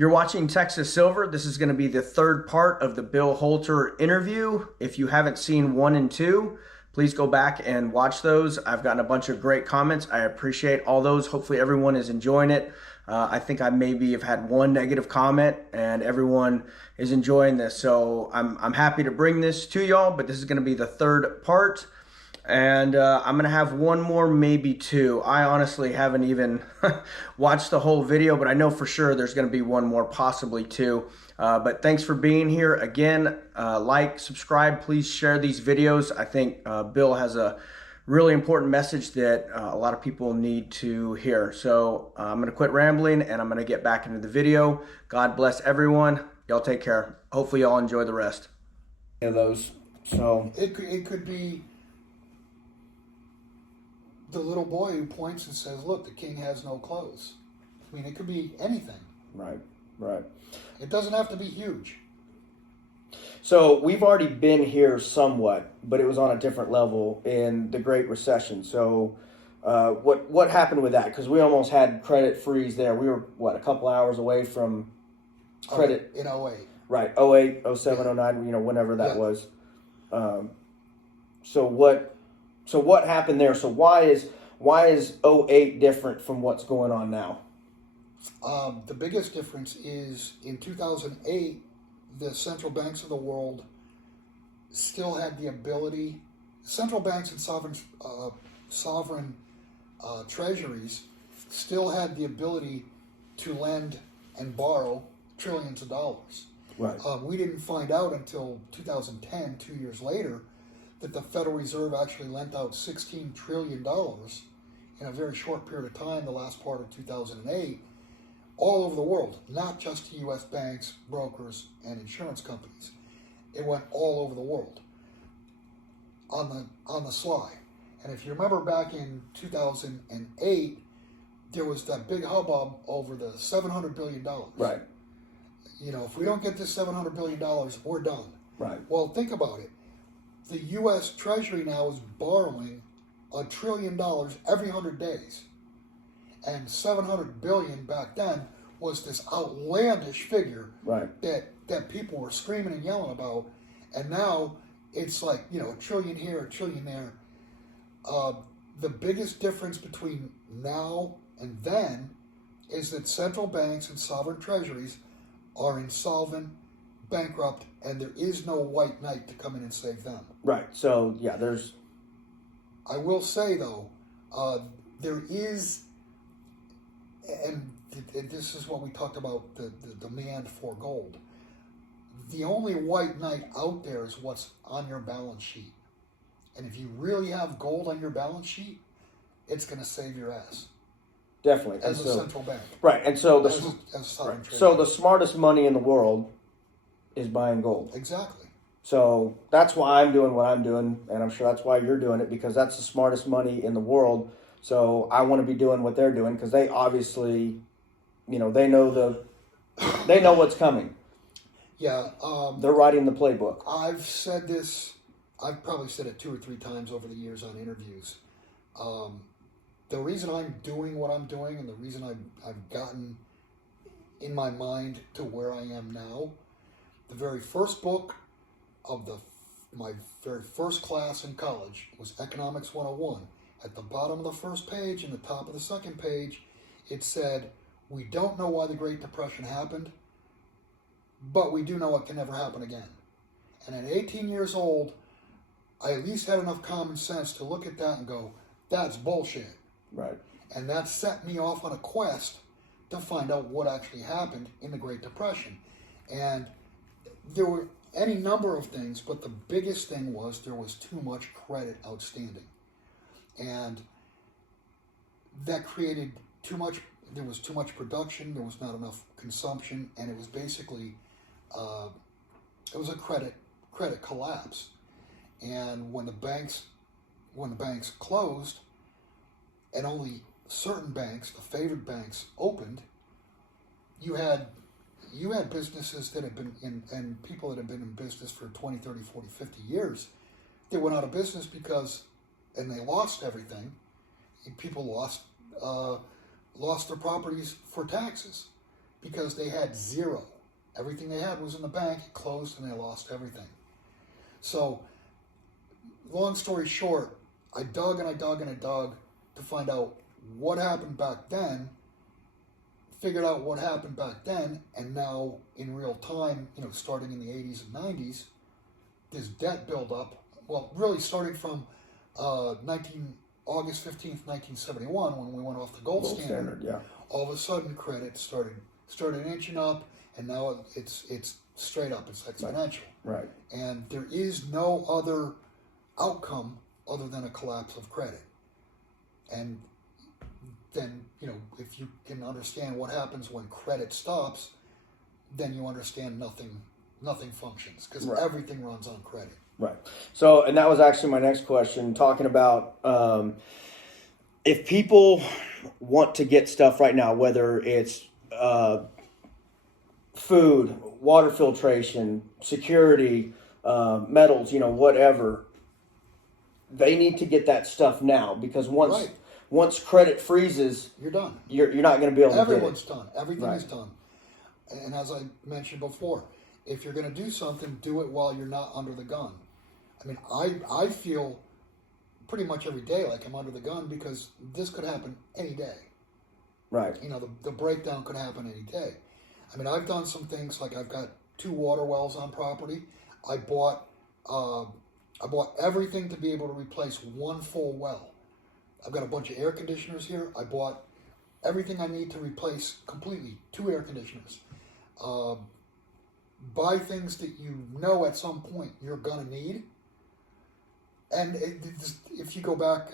You're watching Texas Silver. This is going to be the third part of the Bill Holter interview. If you haven't seen 1 and 2, please go back and watch those. I've gotten a bunch of great comments. I appreciate all those. Hopefully everyone is enjoying it. I think I maybe have had one negative comment and everyone is enjoying this. So I'm happy to bring this to y'all, but this is going to be the third part. And I'm going to have one more, maybe two. I honestly haven't even watched the whole video, but I know for sure there's going to be one more, possibly two. But thanks for being here. Again, like, subscribe, please share these videos. I think Bill has a really important message that a lot of people need to hear. So I'm going to quit rambling and I'm going to get back into the video. God bless everyone. Y'all take care. Hopefully y'all enjoy the rest of those. So it could be the little boy who points and says, look, the king has no clothes. I mean, it could be anything. Right. It doesn't have to be huge. So we've already been here somewhat, but it was on a different level in the Great Recession. So what happened with that? Because we almost had credit freeze there. We were, a couple hours away from credit. In 08. Right, 08, 07, 09, whenever that was. So what happened there? So why is 08 different from what's going on now? The biggest difference is in 2008, the central banks of the world still had the ability. Central banks and sovereign treasuries still had the ability to lend and borrow trillions of dollars. Right. We didn't find out until 2010, 2 years later, that the Federal Reserve actually lent out $16 trillion in a very short period of time, the last part of 2008, all over the world, not just to U.S. banks, brokers, and insurance companies. It went all over the world on the sly. And if you remember back in 2008, there was that big hubbub over the $700 billion. Right. If we don't get this $700 billion, we're done. Right. Well, think about it. The U.S. Treasury now is borrowing $1 trillion every 100 days. And $700 billion back then was this outlandish figure that people were screaming and yelling about. And now it's like, $1 trillion here, $1 trillion there. The biggest difference between now and then is that central banks and sovereign treasuries are insolvent, bankrupt, and there is no white knight to come in and save them. Right. So, there's... I will say, though, there is, and this is what we talked about, the demand for gold. The only white knight out there is what's on your balance sheet. And if you really have gold on your balance sheet, it's going to save your ass. Definitely. As a central bank. Right. And so so the smartest money in the world is buying gold. Exactly. So that's why I'm doing what I'm doing, and I'm sure that's why you're doing it, because that's the smartest money in the world. So I want to be doing what they're doing, because they obviously, they know what's coming. Yeah. They're writing the playbook. I've said this, I've probably said it 2 or 3 times over the years on interviews. The reason I'm doing what I'm doing, and the reason I've gotten in my mind to where I am now, the very first book of my very first class in college was Economics 101. At the bottom of the first page and the top of the second page, it said, we don't know why the Great Depression happened, but we do know it can never happen again. And at 18 years old, I at least had enough common sense to look at that and go, that's bullshit. Right. And that set me off on a quest to find out what actually happened in the Great Depression. And there were any number of things, but the biggest thing was there was too much credit outstanding. And that created there was too much production, there was not enough consumption, and it was basically, it was a credit collapse. And when the banks closed, and only certain banks, the favored banks, opened, you had businesses that had been in, and people that had been in business for 20, 30, 40, 50 years, they went out of business and they lost everything. And people lost their properties for taxes. because they had zero. Everything they had was in the bank, it closed, and they lost everything. So, long story short, I dug and I dug and I dug to find out what happened back then, figured out what happened back then, and now in real time, starting in the 80s and 90s, this debt buildup, well, really starting from August 15th, 1971, when we went off the gold standard, yeah. All of a sudden credit started inching up, and now it's straight up, it's exponential. Right. And there is no other outcome other than a collapse of credit. And then, if you can understand what happens when credit stops, then you understand nothing functions, because everything runs on credit. Right. So, and that was actually my next question, talking about if people want to get stuff right now, whether it's food, water filtration, security, metals, whatever, they need to get that stuff now, because once credit freezes, you're done. You're not going to be able to get it. Everyone's done. Everything is done. And as I mentioned before, if you're going to do something, do it while you're not under the gun. I mean, I feel pretty much every day like I'm under the gun, because this could happen any day. Right. The breakdown could happen any day. I mean, I've done some things, like I've got 2 water wells on property. I bought everything to be able to replace 1 full well. I've got a bunch of air conditioners here. I bought everything I need to replace completely 2 air conditioners. Buy things that at some point you're going to need. And if you go back,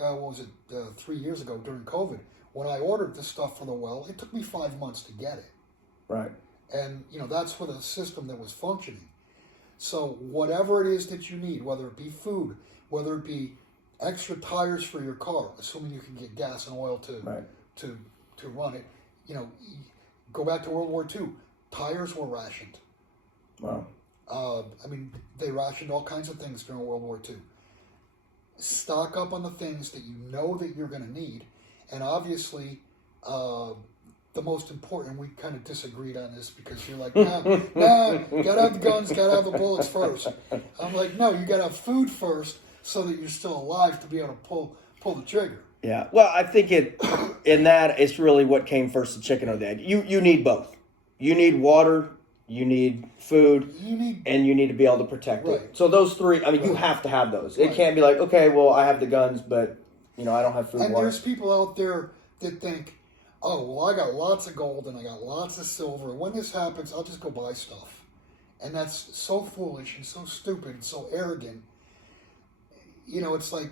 3 years ago during COVID, when I ordered this stuff for the well, it took me 5 months to get it. Right. And, that's with a system that was functioning. So whatever it is that you need, whether it be food, whether it be extra tires for your car, assuming you can get gas and oil to run it, go back to World War II. Tires were rationed. Wow. They rationed all kinds of things during World War II. Stock up on the things that you know that you're going to need. And obviously, the most important, we kind of disagreed on this, because you're like, no, gotta have the guns, gotta have the bullets first. I'm like, no, you gotta have food first, so that you're still alive to be able to pull the trigger. Yeah. Well, I think it's really what came first, the chicken or the egg. You need both. You need water, you need food, and you need to be able to protect it. So those 3, you have to have those. It can't be like, okay, well, I have the guns, but I don't have food and water. There's people out there that think, oh, well, I got lots of gold and I got lots of silver. When this happens, I'll just go buy stuff. And that's so foolish and so stupid and so arrogant. It's like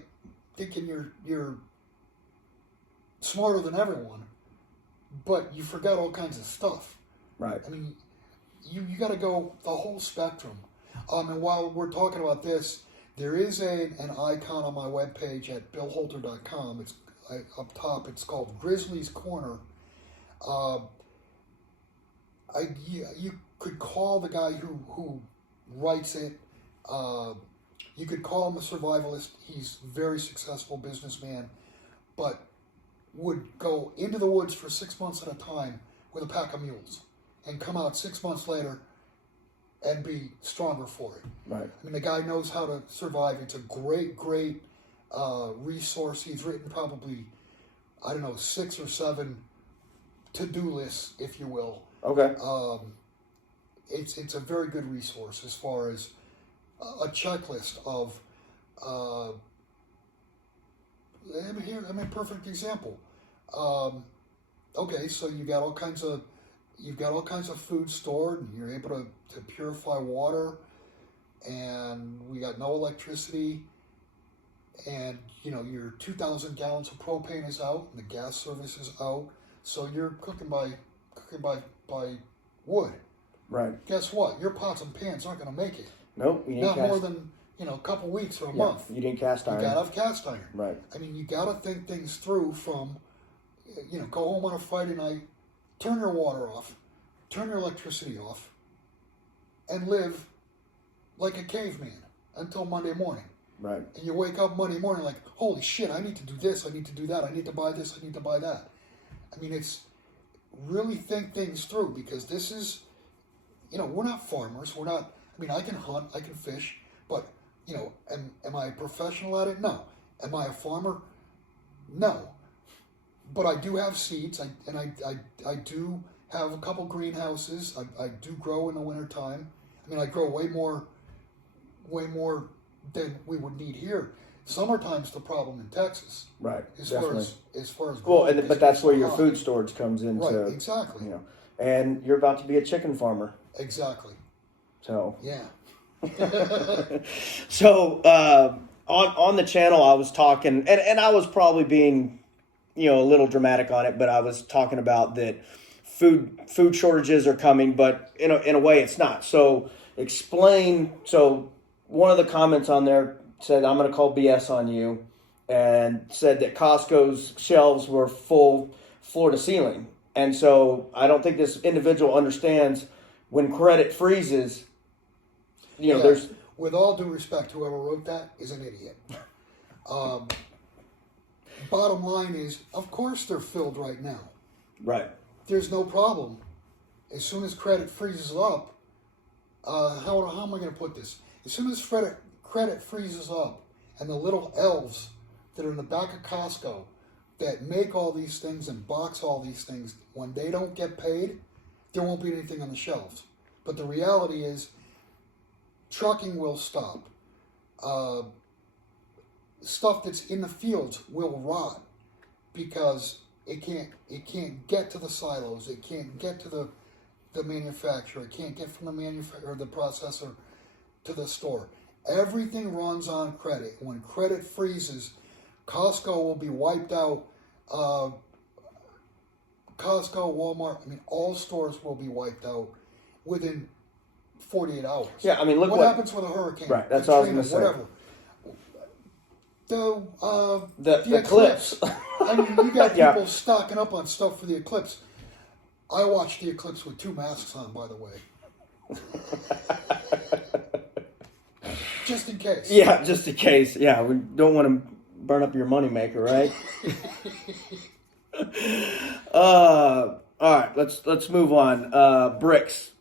thinking you're smarter than everyone, but you forgot all kinds of stuff. Right. I mean, you got to go the whole spectrum. And while we're talking about this, there is an icon on my webpage at billholter.com. It's up top. It's called Grizzly's Corner. You could call the guy who writes it. You could call him a survivalist. He's a very successful businessman, but would go into the woods for 6 months at a time with a pack of mules, and come out 6 months later and be stronger for it. Right. I mean, the guy knows how to survive. It's a great resource. He's written probably, 6 or 7 to-do lists, if you will. Okay. It's a very good resource as far as a checklist of. Perfect example. Okay, so you've got all kinds of food stored, and you're able to purify water, and we got no electricity, and your 2,000 gallons of propane is out, and the gas service is out, so you're cooking by wood. Right. Guess what? Your pots and pans aren't going to make it. Nope. Not more than a couple weeks or a month. You didn't cast iron. You gotta have cast iron. Right. I mean, you gotta think things through from, go home on a Friday night, turn your water off, turn your electricity off, and live like a caveman until Monday morning. Right. And you wake up Monday morning like, holy shit, I need to do this, I need to do that, I need to buy this, I need to buy that. I mean, really think things through, because this is, we're not farmers. We're not. I mean, I can hunt, I can fish, but am I a professional at it? No. Am I a farmer? No. But I do have seeds, I do have a couple greenhouses. I do grow in the wintertime. I mean, I grow way more than we would need here. Summertime's the problem in Texas. Right. As definitely. far as but that's where your food storage comes into. Right. Exactly. And you're about to be a chicken farmer. Exactly. So. Yeah. So on the channel, I was talking, and I was probably being, a little dramatic on it, but I was talking about that food shortages are coming, but in a way, it's not. So explain. So one of the comments on there said, "I'm going to call BS on you," and said that Costco's shelves were full floor to ceiling. And so I don't think this individual understands when credit freezes. There's. With all due respect, whoever wrote that is an idiot. Bottom line is, of course they're filled right now. Right. There's no problem. As soon as credit freezes up, how am I going to put this? As soon as credit freezes up, and the little elves that are in the back of Costco that make all these things and box all these things, when they don't get paid, there won't be anything on the shelves. But the reality is, trucking will stop. Stuff that's in the fields will rot because it can't get to the silos. It can't get to the manufacturer. It can't get from the manufacturer or the processor to the store. Everything runs on credit. When credit freezes, Costco will be wiped out. Costco, Walmart, all stores will be wiped out within 48 hours. Yeah, look what happens with a hurricane? Right, that's all I was going to say. Whatever. The eclipse. You got people stocking up on stuff for the eclipse. I watched the eclipse with 2 masks on, by the way. Just in case. Yeah, just in case. Yeah, we don't want to burn up your moneymaker, right? All right, let's move on. Bricks.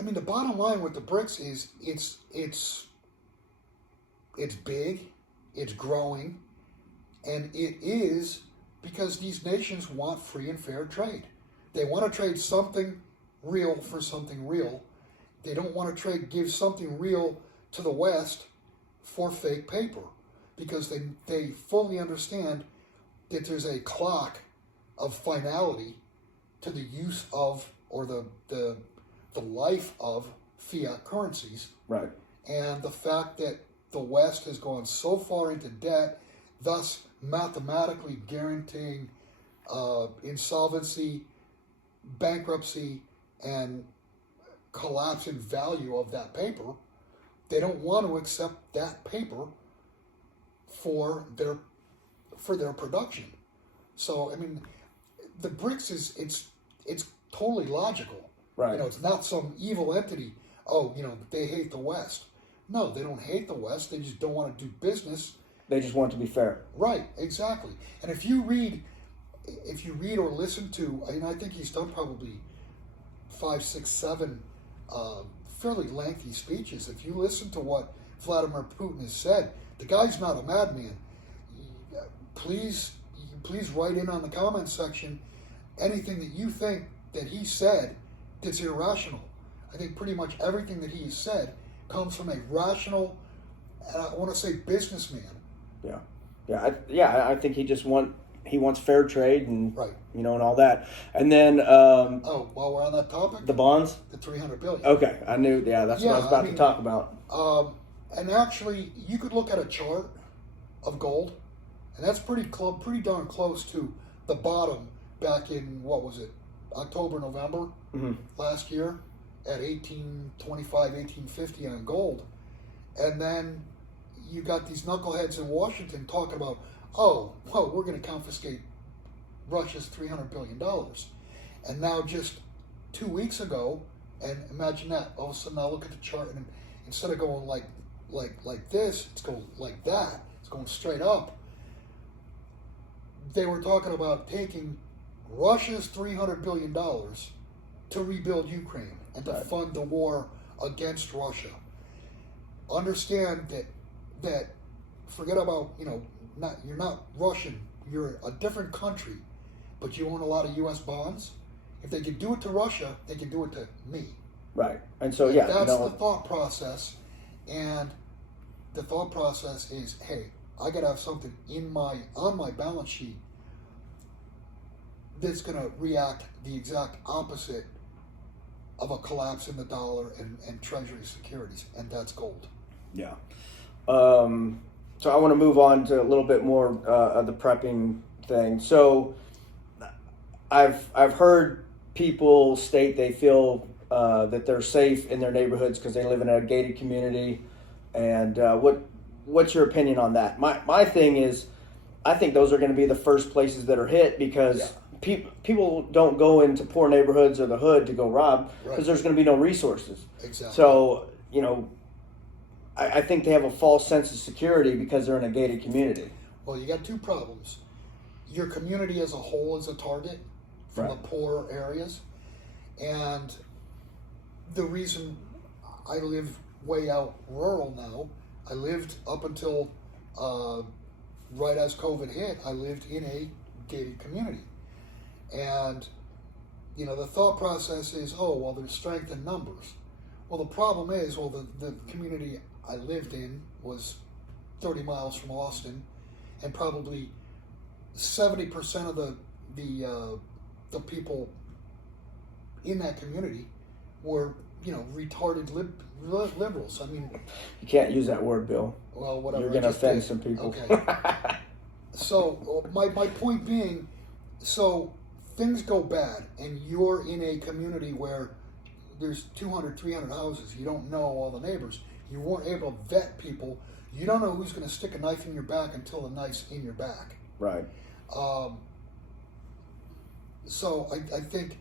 The bottom line with the bricks is it's big, it's growing, and it is because these nations want free and fair trade. They want to trade something real for something real. They don't want to give something real to the West for fake paper, because they fully understand that there's a clock of finality to the use of, or the life of, fiat currencies. Right. And the fact that the West has gone so far into debt, thus mathematically guaranteeing insolvency, bankruptcy, and collapse in value of that paper, they don't want to accept that paper for their production. So the BRICS it's totally logical. Right. It's not some evil entity. They hate the West. No, they don't hate the West. They just don't want to do business. They just want it to be fair. Right, exactly. And if you read or listen to, I think he's done probably 5, 6, 7 fairly lengthy speeches. If you listen to what Vladimir Putin has said, the guy's not a madman. Please write in on the comment section anything that you think that he said that's irrational. I think pretty much everything that he has said comes from a rational, and I want to say businessman. I think he wants fair trade and right. And all that. And then while we're on that topic, the bonds, the $300 billion. Okay, I knew. Yeah, that's what I was about to talk about. And actually, you could look at a chart of gold, and that's pretty darn close to the bottom back in, what was it, October, November last year at 1825, 1850 on gold. And then you got these knuckleheads in Washington talking about, we're going to confiscate Russia's $300 billion. And now just 2 weeks ago, and imagine that, all of a sudden I look at the chart, and instead of going like this, it's going like that. It's going straight up. they were talking about taking Russia's $300 billion to rebuild Ukraine and to fund the war against Russia. Understand that forget about, you're not Russian, you're a different country, but you own a lot of U.S. bonds. If they could do it to Russia, they could do it to me. Right. And so, That's the thought process. And the thought process is, hey, I got to have something on my balance sheet that's going to react the exact opposite of a collapse in the dollar and treasury securities, and that's gold. Yeah. So I want to move on to a little bit more of the prepping thing. So I've heard people state they feel that they're safe in their neighborhoods because they live in a gated community. And what's your opinion on that? My thing is, I think those are going to be the first places that are hit because people don't go into poor neighborhoods or the hood to go rob because there's going to be no resources. Exactly. So, I think they have a false sense of security because they're in a gated community. Well, you got two problems. Your community as a whole is a target from the poor areas. And the reason I live way out rural now, I lived up until right as COVID hit, I lived in a gated community. And, the thought process is, there's strength in numbers. Well, the problem is, the community I lived in was 30 miles from Austin, and probably 70% of the people in that community were, retarded liberals. I mean, you can't use that word, Bill. Well, whatever. You're going to offend some people. Okay. So my point being, so things go bad, and you're in a community where there's 200, 300 houses. You don't know all the neighbors. You weren't able to vet people. You don't know who's going to stick a knife in your back until the knife's in your back. Right. So I think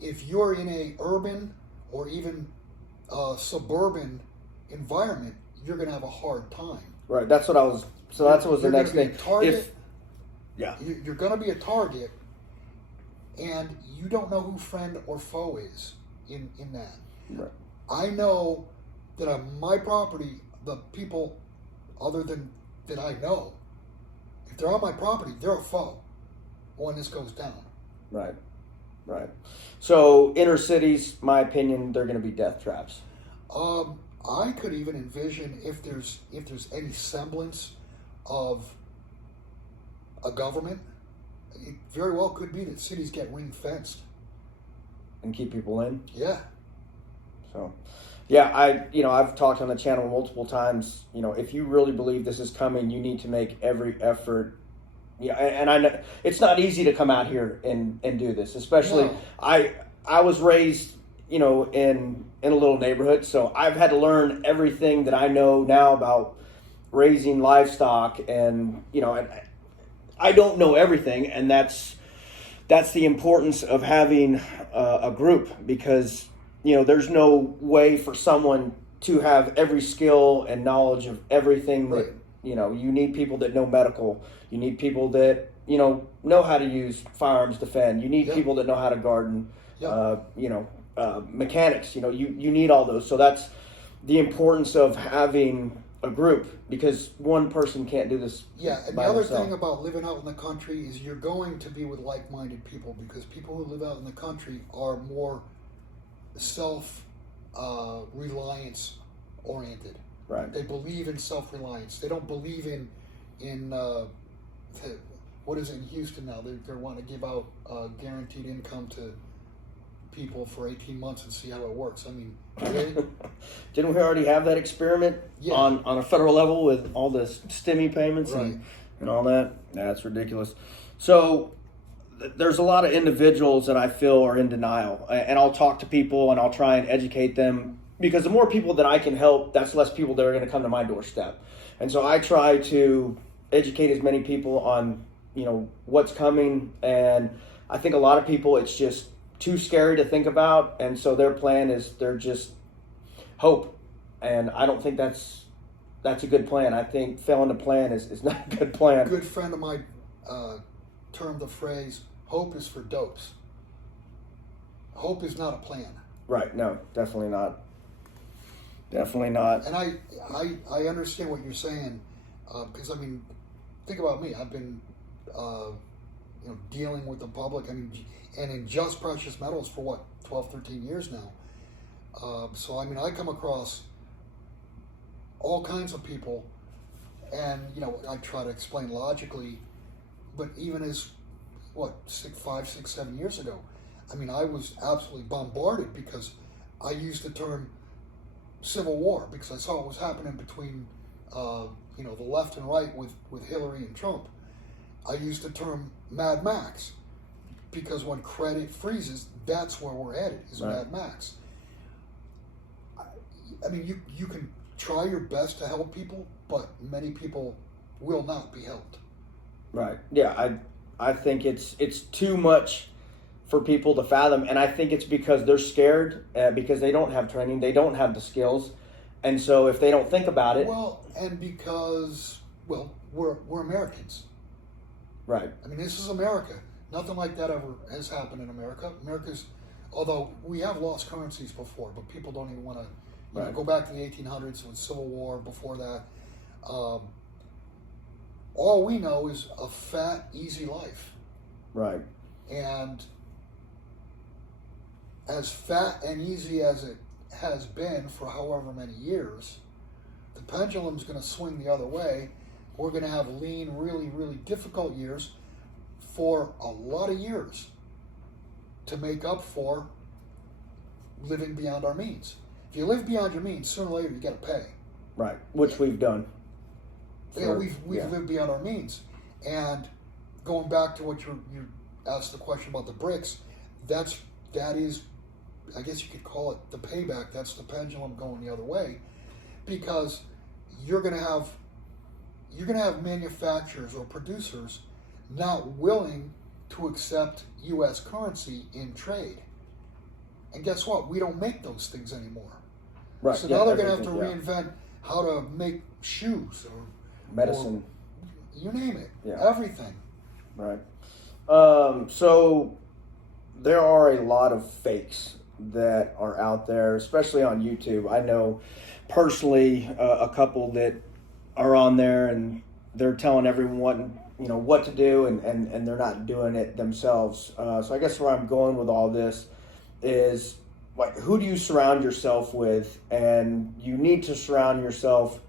if you're in a urban or even suburban environment, you're going to have a hard time. Right. That's what I was. So that's what was the next thing. You're going to be a target, and you don't know who friend or foe is in that. Right. I know that on my property, the people other than that I know, if they're on my property, they're a foe when this goes down. Right. Right. So inner cities, my opinion, they're going to be death traps. I could even envision if there's any semblance of a government, it very well could be that cities get ring fenced and keep people in. Yeah. So, yeah, I've talked on the channel multiple times. If you really believe this is coming, you need to make every effort. Yeah, and I know it's not easy to come out here and do this, especially I was raised, in a little neighborhood, so I've had to learn everything that I know now about raising livestock, and I don't know everything, and that's the importance of having a group, because there's no way for someone to have every skill and knowledge of everything that you need people that know medical. You need people that, know how to use firearms to defend. You need people that know how to garden, mechanics. You need all those. So that's the importance of having a group, because one person can't do this. Yeah, and the other thing about living out in the country is you're going to be with like-minded people, because people who live out in the country are more self-reliance oriented. Right. They believe in self-reliance. They don't believe in what is it in Houston now? They want to give out guaranteed income to people for 18 months and see how it works. I mean, didn't we already have that experiment on a federal level with all the STEMI payments and all that? That's ridiculous. So there's a lot of individuals that I feel are in denial, and I'll talk to people and I'll try and educate them, because the more people that I can help, that's less people that are going to come to my doorstep. And so I try to educate as many people on, what's coming. And I think a lot of people, it's just too scary to think about. And so their plan is they're just hope. And I don't think that's a good plan. I think failing to plan is not a good plan. A good friend of mine termed the phrase, hope is for dopes. Hope is not a plan. Right. No, definitely not. Definitely not. And I understand what you're saying, because I mean, think about me. I've been, dealing with the public. I mean, and in just precious metals for what, 12, 13 years now. So I mean, I come across all kinds of people, and I try to explain logically, but even as 5, 6, 7 years ago, I mean, I was absolutely bombarded because I used the term civil war because I saw what was happening between the left and right with Hillary and Trump. I used the term Mad Max because when credit freezes, that's where we're headed, is right. Mad Max. I mean, you can try your best to help people, but many people will not be helped. Right. Yeah, I think it's too much for people to fathom, and I think it's because they're scared, because they don't have training, they don't have the skills, and so if they don't think about it... Well, and because, we're Americans. Right. I mean, this is America. Nothing like that ever has happened in America. America's, although we have lost currencies before, but people don't even want to go back to the 1800s with Civil War, before that. All we know is a fat, easy life. Right. And as fat and easy as it has been for however many years, the pendulum's going to swing the other way. We're going to have lean, really, really difficult years for a lot of years to make up for living beyond our means. If you live beyond your means, sooner or later you got to pay. Right, which we've done. We've lived beyond our means. And going back to what you asked the question about the BRICS, that is, I guess you could call it the payback. That's the pendulum going the other way, because you're going to have manufacturers or producers not willing to accept U.S. currency in trade. And guess what? We don't make those things anymore. Right. So now they're going to have to reinvent how to make shoes or medicine. Or you name it. Yeah. Everything. Right. So there are a lot of fakes that are out there, especially on YouTube. I know personally a couple that are on there and they're telling everyone what to do, and they're not doing it themselves. So I guess where I'm going with all this is, like, who do you surround yourself with? And you need to surround yourself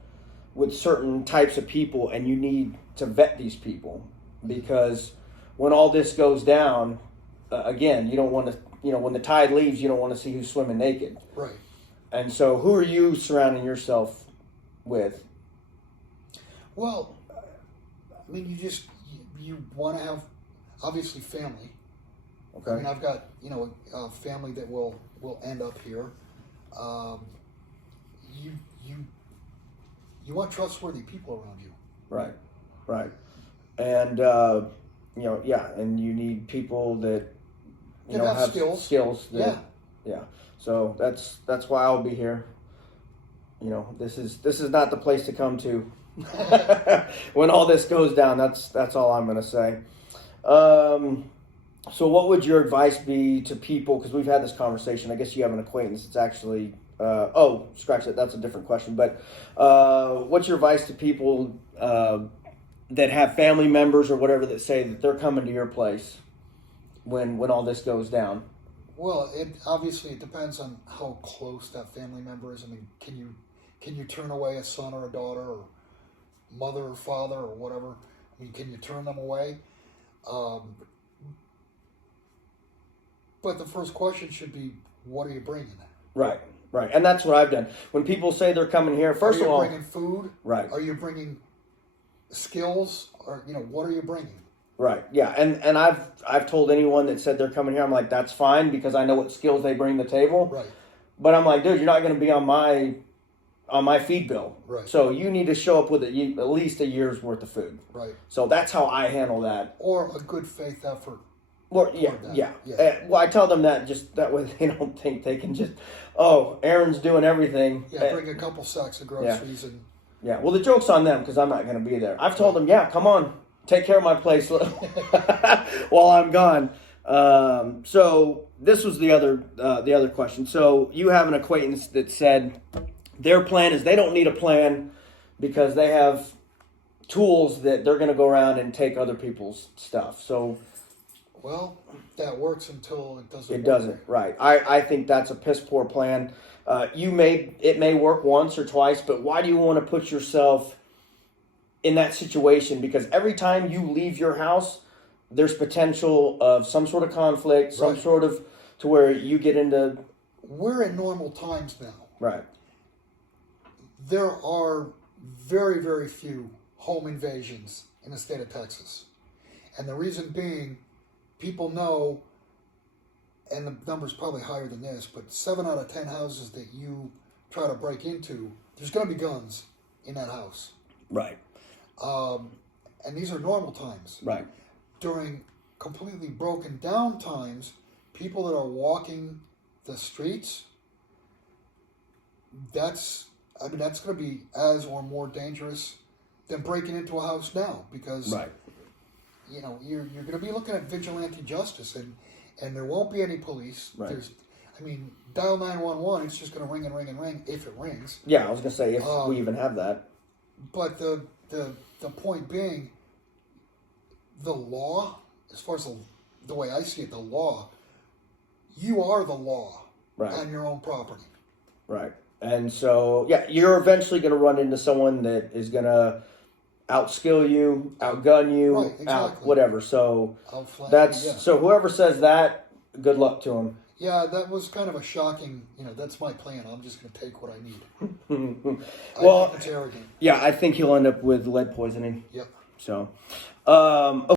with certain types of people, and you need to vet these people, because when all this goes down, again, you don't want to, when the tide leaves, you don't want to see who's swimming naked. Right. And so who are you surrounding yourself with? Well, I mean, you want to have, obviously, family. Okay. I mean, I've got, a family that will end up here. You want trustworthy people around you. Right. And, and you need people that, have skills that, yeah. So that's why I'll be here. This is not the place to come to when all this goes down. That's all I'm going to say. So what would your advice be to people? Because we've had this conversation. I guess you have an acquaintance. It's actually, scratch that. That's a different question. But what's your advice to people that have family members or whatever that say that they're coming to your place when all this goes down? Well, it depends on how close that family member is. I mean, can you turn away a son or a daughter or mother or father or whatever? I mean, can you turn them away? But the first question should be, what are you bringing? Right. And that's what I've done. When people say they're coming here, first of all... Are you bringing food? Right. Are you bringing skills? Or, what are you bringing? Right, yeah. And I've told anyone that said they're coming here, I'm like, that's fine, because I know what skills they bring to the table. Right. But I'm like, dude, you're not going to be on my feed bill. Right. So you need to show up with at least a year's worth of food. Right. So that's how I handle that. Or a good faith effort. Well, yeah. Well, I tell them that just that way they don't think they can just, Aaron's doing everything. Yeah, bring a couple sacks of groceries and... Yeah, well, the joke's on them because I'm not going to be there. I've told them, come on. take care of my place while I'm gone. So this was the other question. So you have an acquaintance that said their plan is they don't need a plan because they have tools that they're going to go around and take other people's stuff. So, well, that works until it doesn't. It doesn't, right? I think that's a piss poor plan. It may work once or twice, but why do you want to put yourself in that situation? Because every time you leave your house, there's potential of some sort of conflict, some sort of to where you get into. We're in normal times now. Right. There are very, very few home invasions in the state of Texas. And the reason being, people know, and the number's probably higher than this, but 7 out of 10 houses that you try to break into, there's going to be guns in that house. Right. And these are normal times. Right. During completely broken down times, people that are walking the streets, that's going to be as or more dangerous than breaking into a house now, because you're going to be looking at vigilante justice, and there won't be any police. Right. Dial 911. It's just going to ring and ring and ring if it rings. Yeah, I was going to say if we even have that. But the point being, the law, as far as the way I see it, the law, you are the law on your own property. Right. And so, you're eventually going to run into someone that is going to outskill you, outgun you, whatever. So so whoever says that, good luck to him. Yeah, that was kind of a shocking. That's my plan. I'm just going to take what I need. Well, I think it's arrogant. Yeah, I think he'll end up with lead poisoning. Yep. So,